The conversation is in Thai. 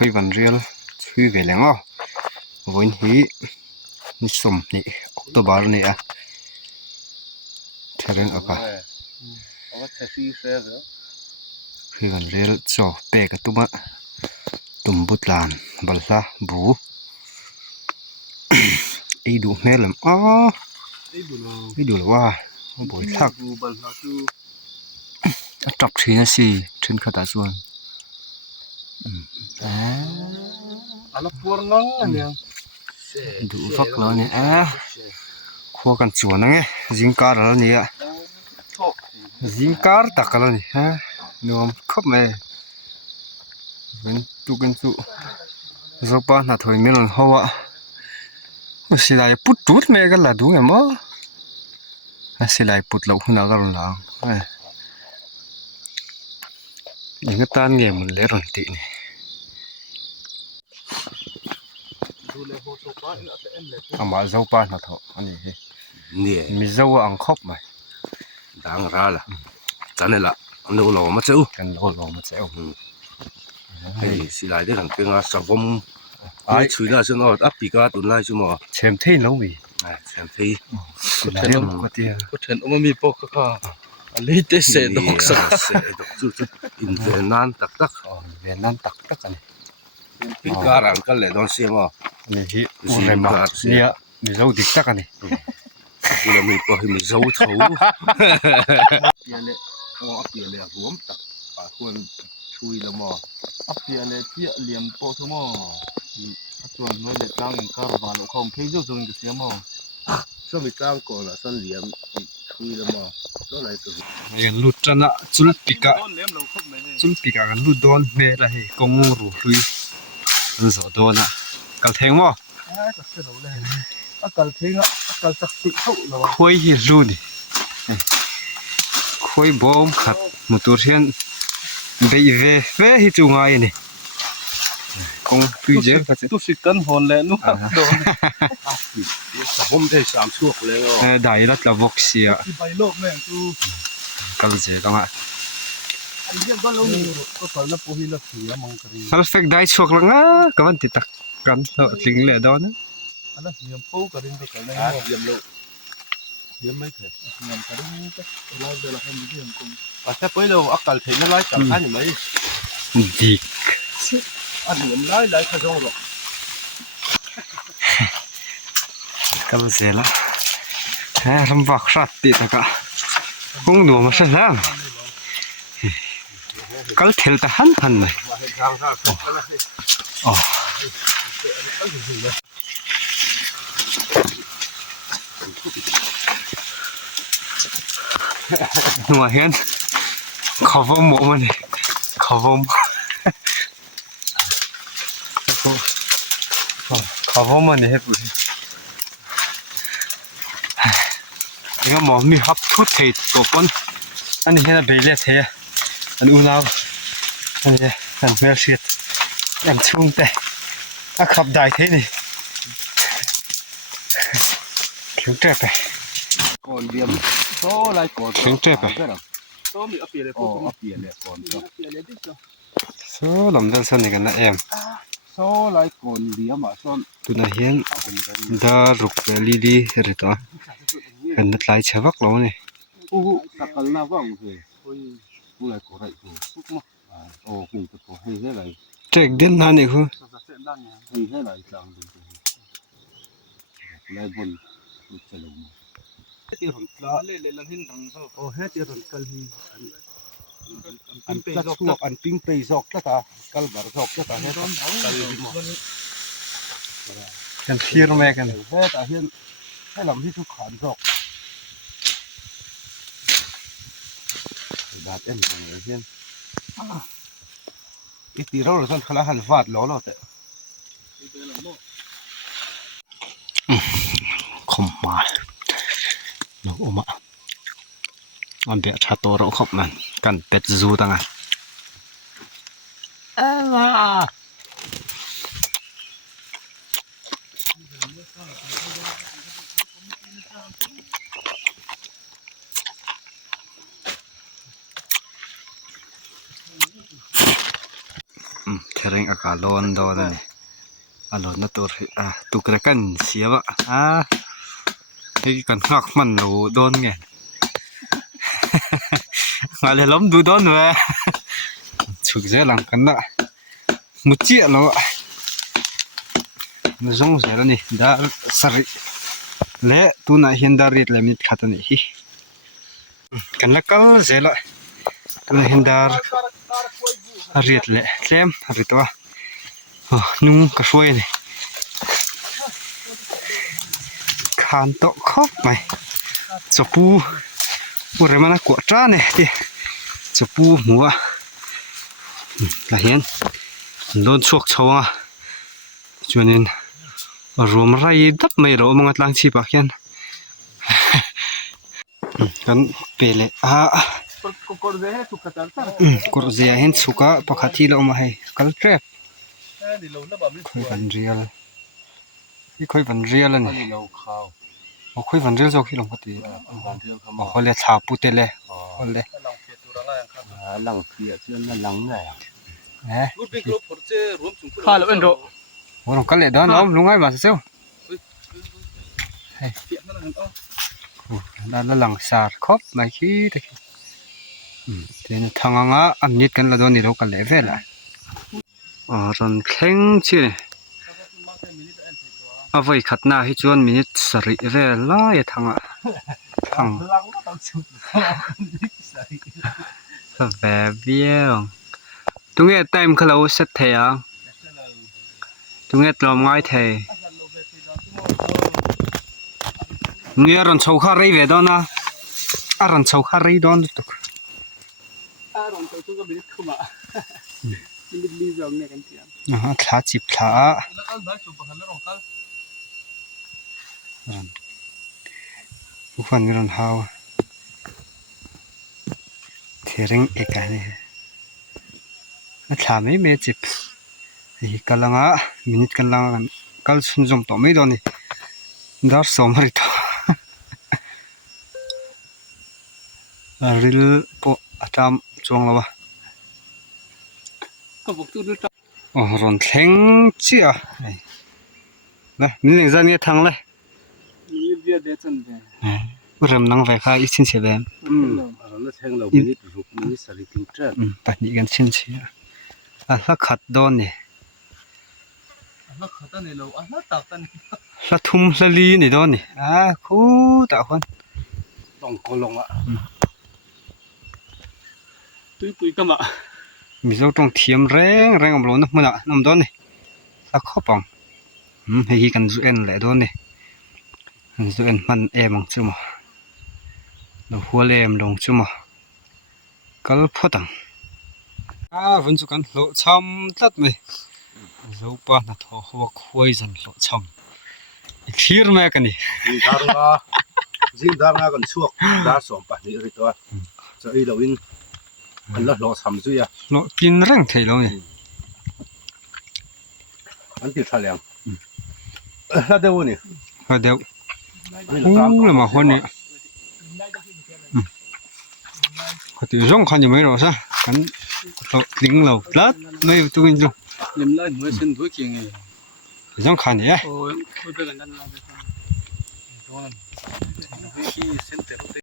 ค่อยวันเรียลชื่อเวลงอ๋อวันนี้นี่สมนี่ออกตัวบาร์นี่อ่ะเทเรนออกอ่ะคือวันเรียลโซ่เปกตุมะตุมบุตรลานบัลซาบูไอ้ดูแม่ลำอ๋อไอ้ดูหรือว่าบ่อยทักจับทีนะสิถึงขนาดส่วนala purnang aniangดูฟักแล้วเนี่ยคั่วกันจวนนะไงจิงการแล้วเนี่ยจิงการตักแล้วนี่ฮะนวมครบไหมเป็นตุกันตุจบปะน่าถอยไม่ลงหัวสิได้ปุดตุดแม่กันละดูไงมั้งสิได้ปุดเราหุ่นอะไรกันล่ะยังก็ตันเงี้ยมันเละรันตินี่อามาเจ้าป้าน่ะเถอะอันนี้นี่มีเจ้าอังคบไหมดังราล่ะจันนี่ล่ะอันนู้นเรามาเจ้ากันโลมาเจ้าเฮ้ยสิได้ได้กันเป็นอ่ะสังคมไอ้ช่วยน่ะฉันเอาอัปปีกาตุนไล่ชั่วโมงเชมที่เรามีแชมที่สิได้เราก็เตี้ยก็เห็นว่ามีปกก็อันนี้เตเสดอกสักเสดอกจุดอินเวียนนันตักเวียนนันตักกันนี่ปีการังกันเลยตอนเสียมั้งนี่ที่อุเรมาเนี่ยมีเจ้าดิกตักกันนี่กูเลยมีพอให้มีเจ้าเท่าเปียเลยเปียเลยรวมตักป่าควรช่วยละมั้งเปียเลยเปียเลี้ยงโปทั่วมั้งส่วนไม่ได้ตั้งคาร์บานเขาเพย์จงจะเสียมั้งช่วงมีตั้งก่อนละส่วนเลี้ยงช่วยละมั้งแล้วอะไรตัวยังลุดจันนะจุลปิกะกันลุดโดนเมล่ะเฮ้กงงูรูลุยนั่นสอโดนอ่ะกัลเทงมั้งกัลเทงเลยกัลเทงกัลสักติเข้าแล้วคุยฮิรูนี่คุยบอมขัดมุตุเรียนเบยเวฮิจูงไงนี่คงตุยเจอตุสิกันหอนแล้วนู้นโดนผมได้3ชั่วแล้วได้รัดละวกเสียที่ไปโลกแม่ตู้กัลเจต้องอ่ะไอ้เรื่องบ้านเราก็ตอนนั้นพอฮีละเสียมังกรีฮัลเฟกได้ช่วงละง่ะก็วันติดตักกันลิงเล่ดอนอันนั้นเสียมปูกระดิ่งก็กันเลยเสียมโลเสียมไม่เถิดเสียมกระดิ่งก็เราเดี๋ยวเราให้มีเรื่องกงแต่ถ้าไปเราอักกัลเทนอะไรจับได้ยังไงดีอันนี้มันได้ขจรหรอกกัลเจละรำบักสัตติตะกะคงดูมาซะแล้วกัลเทลตะหันเลยอ๋อหนัวเห็นเขาว่าหมูมันนี่เขาว่ามันนี่ให้ปุ๊บยังก็หมอมีฮับทุกเทตัวปนอันนี้เป็นเบลล์เทอันอุ่นเอาอันนี้อันเมลชีตอันชุ่มแต่ถ้าขับได้เท่นี่ถึงเจ็บไปก่อนเดียมโซ่ไรก่อนถึงเจ็บไปโซ่มีอเปียเลยพวกอเปียเลยก่อนโซ่ลำดันสันนี่กันนะเอ็มโซ่ไรก่อนเดียมอ่ะโซ่ตุน่าเห็นดารุกเบลีดีเรื่องตัวกันนัดไล่เชวักเราเนี่ยตะกัลน่าว่างเลยกูไรก่อนไรกูสุกมั้งโอ้กูจะขอให้ได้ไรเจ๊กเดินนั่นเองคุณให้ได้ไรจังดูไรบนจะลงที่ผมละเล่นลังหินทางโซ่โอ้เฮ้ที่ผมกัลฮีอันจักรอันปิ้งไปซอกก็ตากัลบาร์ซอกก็ตาเฮ้กัลฮีมั้งกันพีร์แม่กันเฮ้แต่เห็นให้ลำที่ทุกขานซอกบาดเอ็นของเห็นอีตีเราเราสั่งขลังหันฟาดล้อเราแต่ขมมาหนูอมอ่ะอันเดียชาโตเราขบมันกันเป็ดซูตั้งอ่ะว้า แค่เร่งอากาศร้อนดอนนี่ร้อนนะตัวตุกระกันเสียวให้กันหักมันโหดอนไงอะไรล้มดูดอนเว้ยฉุกเสียหลังกันนะมุจิแล้วมันส่งเสียแล้วนี่ดาสริเละตัวน่ะเห็นดาริดเลยมิดขัดนี่กันละก็เสียละตัวน่ะเห็นดาริดเลยเต็มริดว่านุ่งกระช่วยนี่คานโตครบไหมจะปูอะไรมันน่ะกวดจ้าเนี่ยที่จะปูหัวละเห็นโดนชกชาวจวนนี้รวมไรดับไม่รู้มังลังชีปากยันกันเปล่กดเสียเห็นสุกะปกติเรามาให้กัลเทรปค่อยวันเรียลนี่ค่อยวันเรียลนี่ค่อยวันเรียลจะคิดลงปกติเขาเลยชาปุเตเลยเขาเลยหลังเปียเชื่อหลังไงข้าแล้วเอ็นโดว่าลงกันเลยด้านน้องลุงไอ้บ้านเซลด้านละหลังสาดครบไม่คิดเดี๋ยวทางงะอันนี้กันละโดนนี่เรากันเลยเวล่ะรอนแข็งชื่อเอาไว้ขัดหน้าให้จวนมินิสริเวล่อย่าทางแบบเบี้ยวตรงนี้เต็มเขาเราเสร็จเทียงตรงนี้เราง่ายเทเนี่ยรันเช่าข้ารีเวดอนะรันเช่าข้ารีดอนตุกรันเช่าก็ไม่ได้เข้ามาไม่ได้รีบเนี่ยกันเถียงท้าจิบท้าทุกคนรันเฮาเทริงเอกนี่ท้าไม่เมจิบกัลลังมินิกัลลังกันกัลสุนจมต่อไม่โดนนี่ดาร์สอมริตริลโปอาตามจวงละวะก็บอกตู้ดูจ้าร้อนแข็งเชี่ยนะมีหนึ่งจานนี้ทางเลยมีเดียดเด็ดจังเลยเริ่มนั่งไฟฟ้าอีกชิ้นเสียแบบเราเนี่ยแทงเราไม่ได้ถูกมีสลิติงเจ้าตัดนี้กันชิ้นเสียแล้วขัดโดนนี่แล้วขัดตันนี่เราแล้วตัดตันนี่แล้วทุ่มละลีนี่โดนนี่คู่ตาคนต้องโกลงปุยก็มามีเจ้าต้องเทียมแรงอมร้อนมันน้ำโดนนี่แล้วข้อปองให้กันจุเอ็นแหละโดนนี่จุเอ็นมันมังจุ่มเราหัวลงจุ่มก็พอตังวันสุกันโลช้ำตัดไหมเราป้าหน้าท้องว่าคุยจันโลช้ำขี้ร์แม่กันนี่ยิ่งดังกันช่วงดาสอมปะนี่อะไรตัวจะอีเราอินอันละโลช้ำจุยโลกินแรงเท่าเลยอันที่ทะเลแล้วเดี๋ยวนี่เดี๋ยวเลยมาคนนี้เขาตีร่องขันอยู่ไม่รอซะกันเราลิงเราลัดไม่ตัวนี้ดูเล่มไล่หัวเส้นหัวเกียงไงร่องขันเนี่ยโอ้ยพูดไปกันนั่นเราไปทำโดนขี้เส้นเต็ม